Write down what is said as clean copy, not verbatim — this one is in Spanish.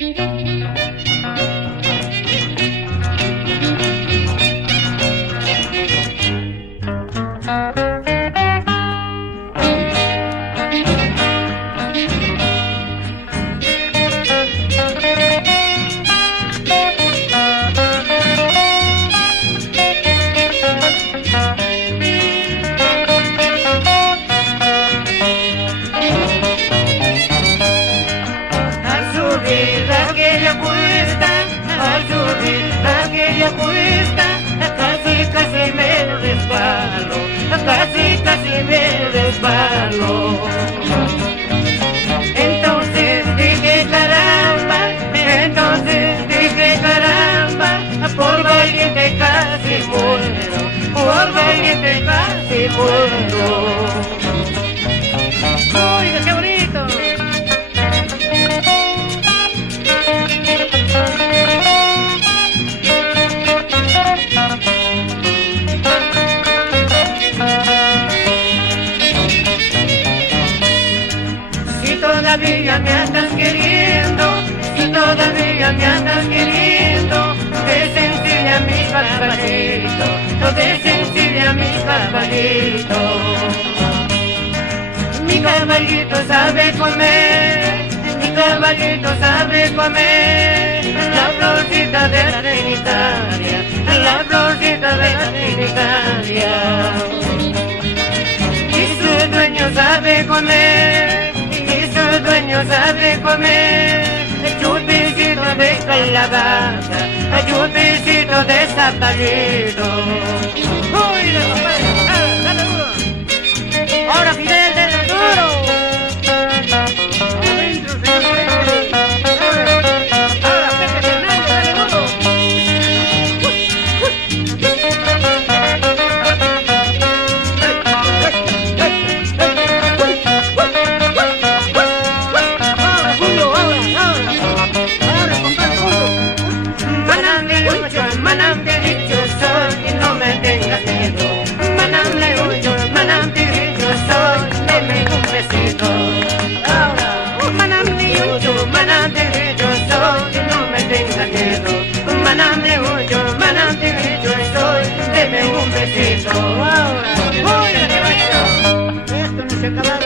Al subir aquella cuesta, casi me resbalo, casi me resbalo. Entonces dije caramba, por valiente casi muero, por valiente casi muero. ¡Oiga, qué bonito! Todavía me andas queriendo, si todavía me andas queriendo, desencilla mi caballito, desencilla mi caballito. Mi caballito sabe comer, mi caballito sabe comer, la florcita de la trinitaria, la florcita de la trinitaria. Y su dueño sabe comer, el dueño sabe comer chupecito de calabaza, chupecito de zapallito. ¡Uy, dale duro! ¡Ahora Fidel, dale duro! ¡Ahora Pepe Fernández, dale duro! Deme un besito ahora. ¡Uy, qué bonito! Esto no se acaba.